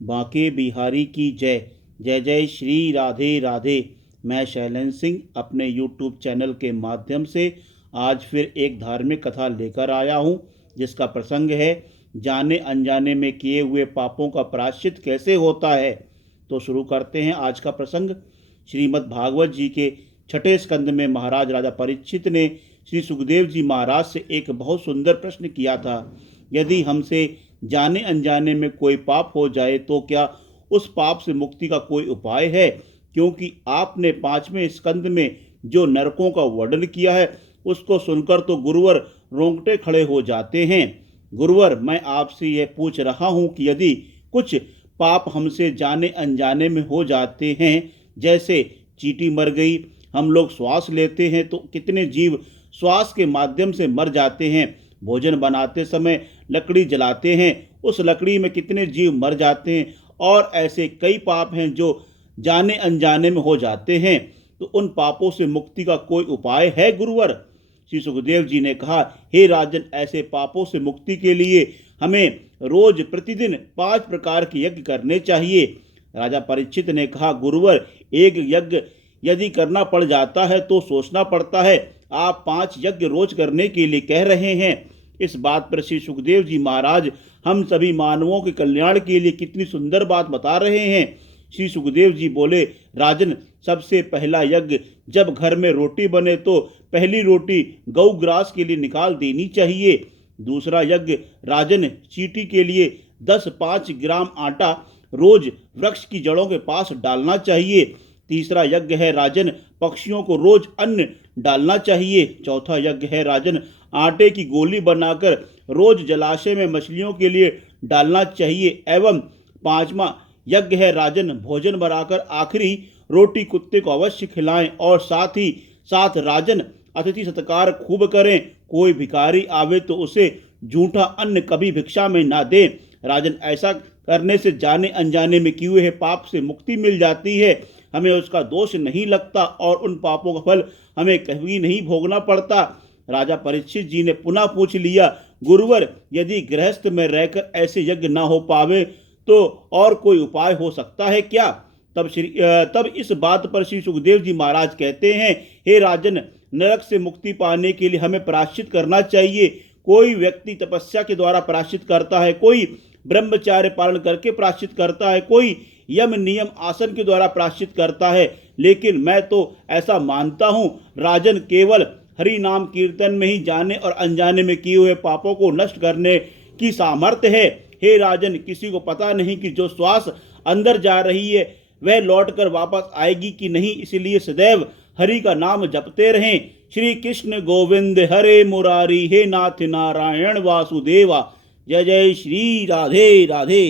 बांके बिहारी की जय। जय जय श्री राधे राधे। मैं शैलेंद्र सिंह अपने YouTube चैनल के माध्यम से आज फिर एक धार्मिक कथा लेकर आया हूँ, जिसका प्रसंग है जाने अनजाने में किए हुए पापों का प्रायश्चित कैसे होता है। तो शुरू करते हैं आज का प्रसंग। श्रीमद् भागवत जी के छठे स्कंद में महाराज राजा परीक्षित ने श्री सुखदेव जी महाराज से एक बहुत सुंदर प्रश्न किया था। यदि हमसे जाने अनजाने में कोई पाप हो जाए तो क्या उस पाप से मुक्ति का कोई उपाय है? क्योंकि आपने 5वें स्कंद में जो नरकों का वर्णन किया है उसको सुनकर तो गुरुवर रोंगटे खड़े हो जाते हैं। गुरुवर, मैं आपसे यह पूछ रहा हूँ कि यदि कुछ पाप हमसे जाने अनजाने में हो जाते हैं, जैसे चींटी मर गई, हम लोग श्वास लेते हैं तो कितने जीव श्वास के माध्यम से मर जाते हैं। भोजन बनाते समय लकड़ी जलाते हैं, उस लकड़ी में कितने जीव मर जाते हैं। और ऐसे कई पाप हैं जो जाने अनजाने में हो जाते हैं। तो उन पापों से मुक्ति का कोई उपाय है गुरुवर? श्री सुखदेव जी ने कहा, हे राजन, ऐसे पापों से मुक्ति के लिए हमें रोज प्रतिदिन 5 प्रकार के यज्ञ करने चाहिए। राजा परीक्षित ने कहा, गुरुवर, एक यज्ञ यदि करना पड़ जाता है तो सोचना पड़ता है। आप 5 यज्ञ रोज करने के लिए कह रहे हैं। इस बात पर श्री सुखदेव जी महाराज हम सभी मानवों के कल्याण के लिए कितनी सुंदर बात बता रहे हैं। श्री सुखदेव जी बोले, राजन, सबसे पहला यज्ञ, जब घर में रोटी बने तो पहली रोटी गौ ग्रास के लिए निकाल देनी चाहिए। दूसरा यज्ञ, राजन, चींटी के लिए 10-5 ग्राम आटा रोज वृक्ष की जड़ों के पास डालना चाहिए। तीसरा यज्ञ है राजन, पक्षियों को रोज अन्न डालना चाहिए। चौथा यज्ञ है राजन, आटे की गोली बनाकर रोज जलाशय में मछलियों के लिए डालना चाहिए। एवं 5वां यज्ञ है राजन, भोजन बनाकर आखिरी रोटी कुत्ते को अवश्य खिलाएं। और साथ ही साथ राजन, अतिथि सत्कार खूब करें। कोई भिखारी आवे तो उसे झूठा अन्न कभी भिक्षा में ना दें। राजन, ऐसा करने से जाने अनजाने में किए हुए पाप से मुक्ति मिल जाती है, हमें उसका दोष नहीं लगता और उन पापों का फल हमें कभी नहीं भोगना पड़ता। राजा परीक्षित जी ने पुनः पूछ लिया, गुरुवर, यदि गृहस्थ में रहकर ऐसे यज्ञ ना हो पावे तो और कोई उपाय हो सकता है क्या? तब इस बात पर श्री सुखदेव जी महाराज कहते हैं, हे राजन, नरक से मुक्ति पाने के लिए हमें प्रायश्चित करना चाहिए। कोई व्यक्ति तपस्या के द्वारा प्रायश्चित करता है, कोई ब्रह्मचार्य पालन करके प्रायश्चित करता है, कोई यम नियम आसन के द्वारा प्रायश्चित करता है। लेकिन मैं तो ऐसा मानता हूँ राजन, केवल हरि नाम कीर्तन में ही जाने और अनजाने में किए हुए पापों को नष्ट करने की सामर्थ्य है। हे राजन, किसी को पता नहीं कि जो श्वास अंदर जा रही है वह लौटकर वापस आएगी कि नहीं, इसलिए सदैव हरि का नाम जपते रहें। श्री कृष्ण गोविंद हरे मुरारी, हे नाथ नारायण वासुदेवा। जय जय श्री राधे राधे।